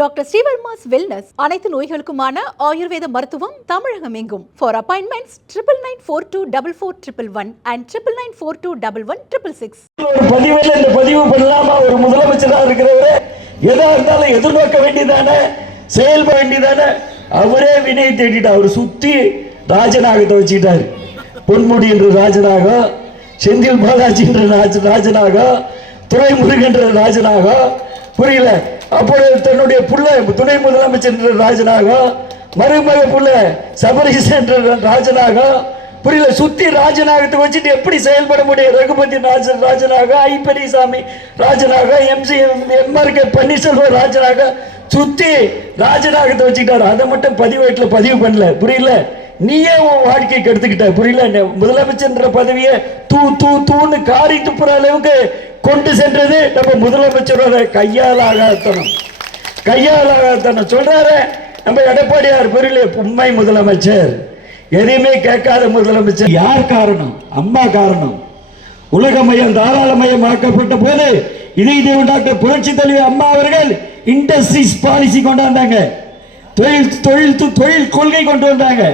Doctor Srivarma's wellness அனைத்து நோய்களுக்குமான ஆயுர்வேத மருத்துவம் தமிழகம் எங்கும். For appointments 99424411 and 99421166. ஒரு பதிவில் இந்த பதிவு பண்ணலாமா? ஒரு முதலமைச்சராக இருக்கிறவரே எதா இருந்தாலும் எதிர்நோக்க வேண்டியதானே, செயல்பட வேண்டியதானே. அவரே வினையை தேடிட்டார். அவர் சுத்தி ராஜநாகத்தை வச்சுக்கிட்டாரு. பொன்முடி என்ற ராஜநாகம், செந்தில் பாலாஜி என்ற ராஜநாகம், துரைமுருகன் என்ற ராஜநாகம், புரியல. அப்பொழுது தன்னுடைய புள்ள துணை முதலமைச்சர் என்ற ராஜநாகம், மருமக புள்ள சபரீஷ் என்ற ராஜநாகம், புரியல. சுத்தி ராஜநாகத்தை வச்சுட்டு எப்படி செயல்பட முடியும்? ரகுபதி ராஜநாகம், ஐ பெரியசாமி ராஜநாகம், எம்ஆர்கே பன்னீர்செல்வம் ராஜநாகம், சுத்தி ராஜநாகத்தை வச்சுக்கிட்டாரு. அதை மட்டும் பதிவு பண்ணல, புரியல. நீயே உன் வாழ்க்கைக்கு எடுத்துக்கிட்ட, புரியல. முதலமைச்சர் பதவியை தூன்னு காரி துப்புற அளவுக்கு கொண்டு சென்றது நம்ம முதலமைச்சரோட கையாளாகத்தனம் சொல்றாரு நம்ம எடப்பாடியார். புரியல, உண்மை முதலமைச்சர், எதையுமே கேட்காத முதலமைச்சர். யார் காரணம்? அம்மா காரணம். உலகமயம் தாராளமயம் ஆக்கப்பட்ட போது இதே டாக்டர் புரட்சி தலைவர் அம்மா அவர்கள் இண்டஸ்ட்ரீஸ் பாலிசி கொண்டாந்தாங்க, தொழில் கொள்கை கொண்டு வந்தாங்க.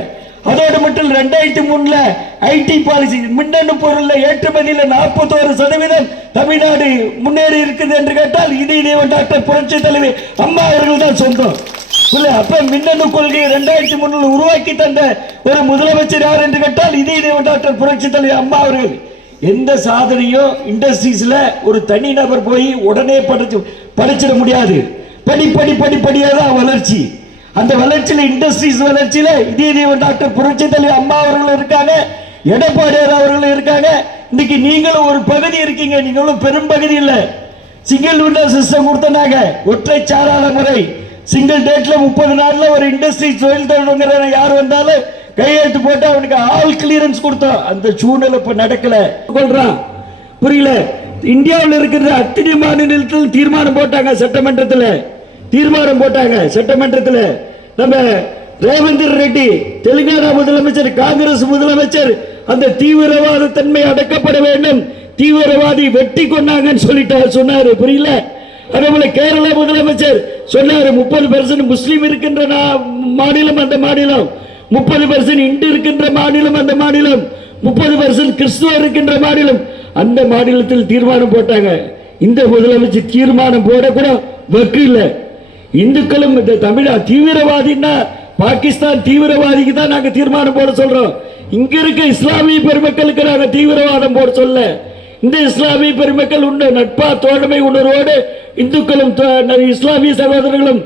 அதோடு மட்டும் 2003 ஐடி பாலிசி, மின்னணு பொருள் ஏற்றுமதியில் 41% தமிழ்நாடு முன்னேறி இருக்குது என்று கேட்டால் இதே டாக்டர் புரட்சி தலைவர் அம்மா அவர்கள் தான் சொந்தம். அப்ப மின்னணு கொள்கையை 2003 உருவாக்கி தந்த ஒரு முதலமைச்சர் யார் என்று கேட்டால் இதே டாக்டர் புரட்சி தலைவர் அம்மா அவர்கள். எந்த சாதனையும் இண்டஸ்ட்ரீஸ்ல ஒரு தனி நபர் போய் உடனே படிச்சிட முடியாது. படிப்படியாக தான் வளர்ச்சி. அந்த வளர்ச்சியில இண்டஸ்ட்ரீஸ் வளர்ச்சியில இதே டாக்டர் புரட்சி தலைவர் அம்மா அவர்கள் இருக்காங்க, எடப்பாடியார் அவர்கள் இருக்காங்க. இன்னைக்கு நீங்களும் ஒரு பகுதி இருக்கீங்க, நீங்களும் பெரும் பகுதி இல்ல. சிங்கிள் விண்டோ சிஸ்டம் கொடுத்தனாங்க, ஒற்றை சாராள முறை, சிங்கிள் டேட்ல 30 நாள்ல ஒரு இண்டஸ்ட்ரி தொழில் தொடங்குற யார் வந்தாலும் கையெழுத்து போட்டு அவனுக்கு ஆல் கிளியரன்ஸ் கொடுத்தோம். அந்த சூழ்நிலை இப்ப நடக்கல, சொல்றான், புரியல. இந்தியாவில் இருக்கிற அத்தனை மாநிலத்தில் தீர்மானம் போட்டாங்க, சட்டமன்றத்தில். நம்ம ரேவந்த் ரெட்டி தெலுங்கானா முதலமைச்சர், காங்கிரஸ் முதலமைச்சர், அந்த தீவிரவாத தன்மை அடக்கப்பட வேண்டும், தீவிரவாதி வெட்டி கொண்டாங்கன்னு சொன்னாரு, புரியல. அதே போல கேரள முதலமைச்சர் சொன்னாரு 30% முஸ்லீம் இருக்கின்ற மாநிலம் அந்த மாநிலம், 30% இந்து இருக்கின்ற மாநிலம் அந்த மாநிலம், 30% கிறிஸ்துவ இருக்கின்ற மாநிலம் அந்த மாநிலத்தில் தீர்மானம் போட்டாங்க. இந்த முதலமைச்சர் தீர்மானம் போட கூட வக்கு இல்லை. இந்துக்களும் இந்த தமிழா தீவிரவாதின்னா பாகிஸ்தான் தீவிரவாதிக்கு தான் நாங்க தீர்மானம் போட சொல்றோம். இங்க இருக்க இஸ்லாமிய பெருமக்களுக்கு நாங்க தீவிரவாதம் போட சொல்ல. இந்த இஸ்லாமிய பெருமக்கள் உண்டு நட்பா தோழமை உணர்வோடு இந்துக்களும் இஸ்லாமிய சகோதரர்களும்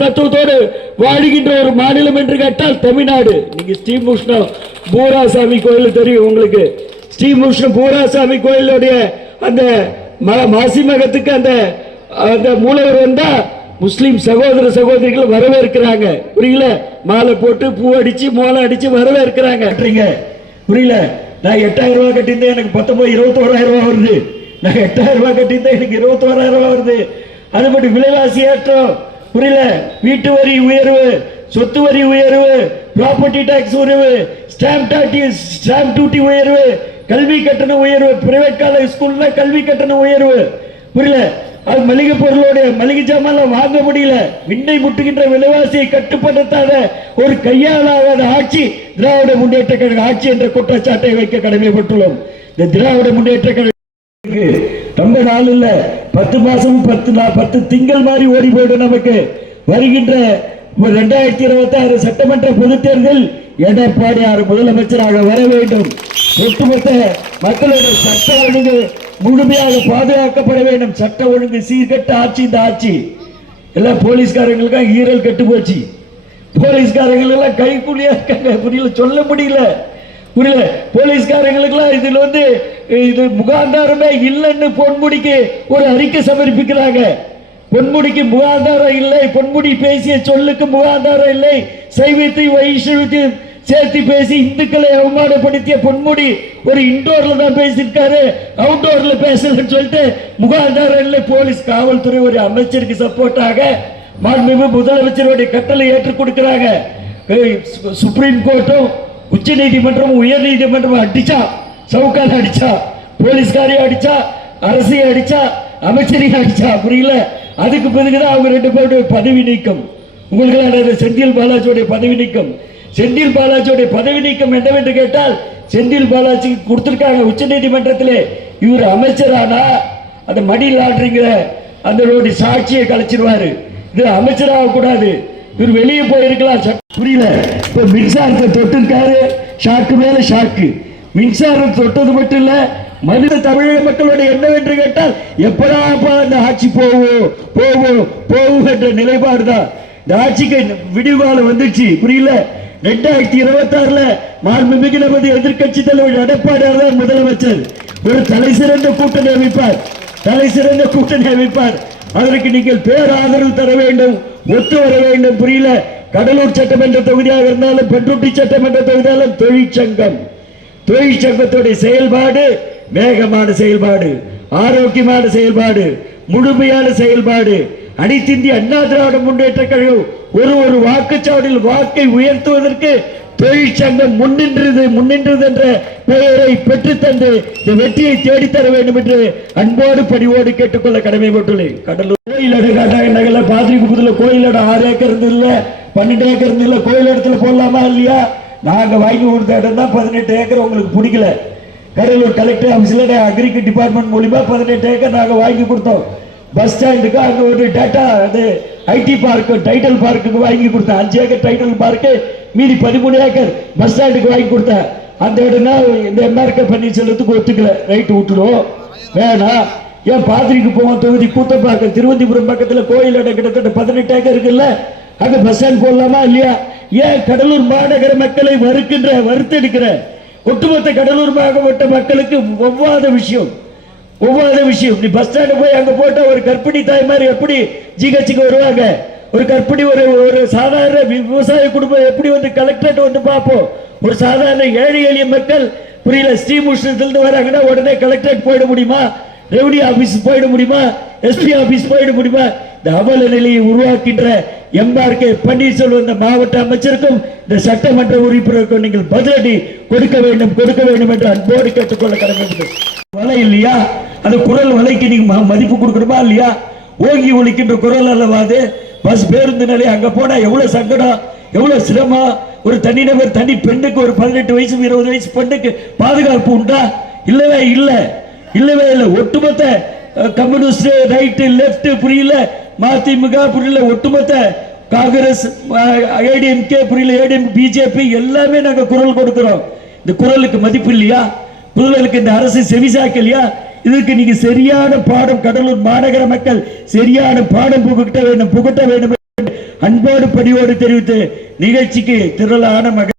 தத்துவத்தோடு வாழ்கின்ற ஒரு மாநிலம் என்று கேட்டால் தமிழ்நாடு. நீங்க ஸ்ரீமுஷ்ணம் பூராசாமி கோயில் தெரியும் உங்களுக்கு. ஸ்ரீமுஷ்ணம் பூராசாமி கோயிலுடைய அந்த மாசி மகத்துக்கு அந்த மூலவர் வந்தா முஸ்லிம் சகோதர சகோதரிகள் வரவேற்கிறாங்க, புரியல. மாலை போட்டு பூ அடிச்சு மோளம் அடிச்சு வரவேற்கிறாங்க, புரியல. நான் 8000 ரூபாய் கட்டியிருந்தேன், எனக்கு 21,000 ரூபாய் வருது. நான் 8000 ரூபாய் கட்டியிருந்தேன், எனக்கு 21,000 ரூபாய் வருது. அது மட்டும் விலைவாசி ஏற்றம், புரியல. வீட்டு வரி உயர்வு, சொத்து வரி உயர்வு, ப்ராப்பர்ட்டி டாக்ஸ் உயர்வு, ஸ்டாம்ப் டியூட்டி உயர்வு, கல்வி கட்டண உயர்வு, பிரைவேட் காலேஜ் ஸ்கூல்ல கல்வி கட்டண உயர்வு, புரியல. அது மளிகை பொருளோட மளிகை ஜாமான் வாங்க முடியல. விண்ணை முட்டுகின்ற விலைவாசியை கட்டுப்படுத்தாத ஒரு கையாளாத ஆட்சி திராவிட முன்னேற்ற கழக ஆட்சி என்ற குற்றச்சாட்டை வைக்க கடமைப்பட்டுள்ளோம். இந்த திராவிட முன்னேற்ற கழக ரொம்ப நாள் இல்ல, 10 மாசம் 10 திங்கள் மாதிரி ஓடி போயிடும். நமக்கு வருகின்ற 2026 சட்டமன்ற பொதுத் தேர்தல் எடப்பாடியார் முதலமைச்சராக வர வேண்டும். ஒட்டுமொத்த மக்களுடைய சட்ட ஒழுங்கு முழுமையாக பாதுகாக்கப்பட வேண்டும். சட்ட ஒழுங்கு சீர்கட்ட ஆட்சி இந்த ஆட்சி. எல்லாம் போலீஸ்காரங்களுக்கு ஈரல் கட்டு போச்சு. போலீஸ்காரங்கள் எல்லாம் கைக்கூலியா இருக்காங்க, புரியல, சொல்ல முடியல, புரியல. போலீஸ்காரங்களுக்கெல்லாம் இதுல இது முகாந்தாரமே இல்லைன்னு பொன்முடிக்கு ஒரு அறிக்கை சமர்ப்பிக்கிறாங்க. பொன்முடிக்கு முகாந்தாரம் இல்லை, பொன்முடி பேசிய சொல்லுக்கு முகாந்தாரம் இல்லை, சைவத்தை வைஷ்ணவத்தையும் சேர்த்து பேசி இந்துக்களை அவமானப்படுத்திய பொன்முடி ஒரு இன்டோர்ல தான் பேசியிருக்காரு, அவுட்டோர்ல பேசலன்னு சொல்லிட்டு முகாதாரம் இல்லை. போலீஸ் காவல்துறை ஒரு அமைச்சருக்கு சப்போர்ட்டாக மாண்புமிகு முதலமைச்சருடைய கட்டளை ஏற்றுக் கொடுக்கிறாங்க. சுப்ரீம் கோர்ட்டும் உச்ச நீதிமன்றமும் உயர் நீதிமன்றமும் அடிச்சா, சவுக்கால அடிச்சா, போலீஸ்காரையும் அடிச்சா, அரசியல் அடிச்சா, அமைச்சரையும் அடிச்சா, புரியல. அதுக்கு பிறகுதான் அவங்க 2 பேருடைய பதவி நீக்கம். உங்களுக்கு செந்தில் பாலாஜியுடைய பதவி நீக்கம். செந்தில் பாலாஜியுடைய பதவி நீக்கம் என்னவென்று கேட்டால், செந்தில் பாலாஜிக்கு கொடுத்திருக்காங்க உச்ச நீதிமன்றத்திலே. இவர் அமைச்சரானா அந்த மணி லாண்டரிங்கிற அந்த சாட்சியை கலைச்சிருவாரு. இது அமைச்சராக கூடாது, இவர் வெளியே போயிருக்கலாம். புரியல. இப்ப மின்சாரத்தை தொட்டிருக்காரு, ஷாக்கு மேல ஷாக்கு. மின்சாரம் தொட்டது மட்டும் இல்ல, மனித தமிழக மக்களுடைய என்னவென்று கேட்டால், எப்படா அந்த ஆட்சி போவோம் என்ற நிலைப்பாடு தான். இந்த ஆட்சிக்கு விடிவாலம் வந்துச்சு. புரியல. 2026 மாண்புமிகு நமது எதிர்கட்சி தலைவர் எடப்பாடியார் தான் முதலமைச்சர். ஒரு தலைசிறந்த கூட்டணி அமைப்பார். அதற்கு நீங்கள் பேராதரவு தர வேண்டும், ஒத்து வர வேண்டும். புரியல. கடலூர் சட்டமன்ற தொகுதியாக இருந்தாலும், பண்ருட்டி சட்டமன்ற தொகுதியாலும் தொழிற்சங்கத்துடைய செயல்பாடு வேகமான செயல்பாடு, ஆரோக்கியமான செயல்பாடு, முழுமையான செயல்பாடு. அனைத்து இந்திய அண்ணா திராவிட முன்னேற்ற கழகம் ஒரு வாக்குச்சாவடியில் வாக்கை உயர்த்துவதற்கு தொழிற்சங்கம் முன்னின்றது என்ற பெயரை பெற்றுத்தந்து இந்த வெற்றியை தேடித்தர வேண்டும் என்று அன்போடு பணிவோடு கேட்டுக்கொள்ள கடமைப்பட்டுள்ளேன். கடலூர் கோயில் நகல பாதிரிக்குப்பத்தில் கோயில் இடம் 6 ஏக்கர் இருந்தில்ல, 12 ஏக்கர் இருந்தில்ல. கோயில் இடத்துல போடலாமா இல்லையா? நாங்க வாங்கி கொடுத்த இடம் தான் 18 ஏக்கர். உங்களுக்கு பிடிக்கல, கடலூர் கலெக்டர் ஆஃபீஸில் அக்ரிகல்ச்சர் டிபார்ட்மெண்ட் மூலிமா 18 ஏக்கர் நாங்கள் வாங்கி கொடுத்தோம். பஸ் ஸ்டாண்டுக்கு அங்கே ஒரு டேட்டா அது ஐடி பார்க்கு டைட்டில் பார்க்குக்கு வாங்கி கொடுத்தேன். 5 ஏக்கர் டைட்டில் பார்க்கு, மீதி 13 ஏக்கர் பஸ் ஸ்டாண்டுக்கு வாங்கி கொடுத்தேன். அந்த இடம்னா இந்த எம்ஆர்கே பன்னீர்செல்வத்துக்கு ஒத்துக்கல. ரைட்டு விட்டுடும், வேணாம். ஏன் பாதிரிக்கு போவோம் தொகுதி கூத்தப்பாக்கம் திருவந்திபுரம் பக்கத்தில் கோயில் இடம் கிட்டத்தட்ட 18 ஏக்கர் இருக்குல்ல, அங்கே பஸ் ஸ்டாண்ட் போடலாமா இல்லையா? ஏன் கடலூர் மாநகர மக்களை வறுத்தெடுக்கிற ஒட்டுமொத்த கடலூர் மாவட்ட மக்களுக்கு ஒவ்வாத விஷயம். நீ பஸ் ஸ்டாண்ட் போய் அங்க போட்ட ஒரு கர்ப்பிணி தாய் மாதிரி எப்படி ஜிஹெச்சுக்கு வருவாங்க? ஒரு கர்ப்பிணி ஒரு சாதாரண விவசாய குடும்பம் எப்படி வந்து கலெக்டரேட் வந்து பார்ப்போம். ஒரு சாதாரண ஏழை எளிய மக்கள் புரியல ஸ்ரீமுஷ்ணத்திலிருந்து வராங்கன்னா உடனே கலெக்டரேட் போயிட முடியுமா? ரெவன்யூ ஆபீஸ் போயிட முடியுமா? எஸ்பி ஆபீஸ் போயிட முடியுமா? இந்த அவல நிலையை உருவாக்கின்ற எம்ஆர்கே பன்னீர்செல்வம் இந்த மாவட்ட அமைச்சருக்கும் இந்த சட்டமன்ற உறுப்பினருக்கும் நீங்கள் பதிலடி கொடுக்க வேண்டும் என்று அன்போடு கேட்டுக்கொள்ள கடமைப்பட்டது. வலை இல்லையா? அந்த குரல் வலைக்கு நீங்க மதிப்பு கொடுக்கணுமா இல்லையா? ஓங்கி ஒலிக்கின்ற குரல் அல்லவா அது? பஸ் பேருந்து நிலையம் அங்க போனா எவ்வளவு சங்கடம், எவ்வளவு சிரமம். ஒரு தனிநபர் தனி பெண்ணுக்கு ஒரு 18 வயசு 20 வயசு பெண்ணுக்கு பாதுகாப்பு உண்டா? இல்லவே இல்லை. ஒட்டுமொத்த கம்யூனிஸ்ட் ரைட் லெப்ட் புரியல, மதிமுக புரியல, ஒட்டுமொத்த காங்கிரஸ் ஏடிஎம்கே புரியல, ஏடிஎம் பிஜேபி எல்லாமே நாங்க குரல் கொடுக்கிறோம். இந்த குரலுக்கு மதிப்பு இல்லையா? குரலுக்கு இந்த அரசு செவிசாக்கலையா? இதுக்கு நீங்க சரியான பாடம் கடலூர் மாநகர மக்கள் சரியான பாடம் புகட்ட வேண்டும் அன்போடு பணியோடு தெரிவித்து நிகழ்ச்சிக்கு திரளான மகிழ்ச்சி.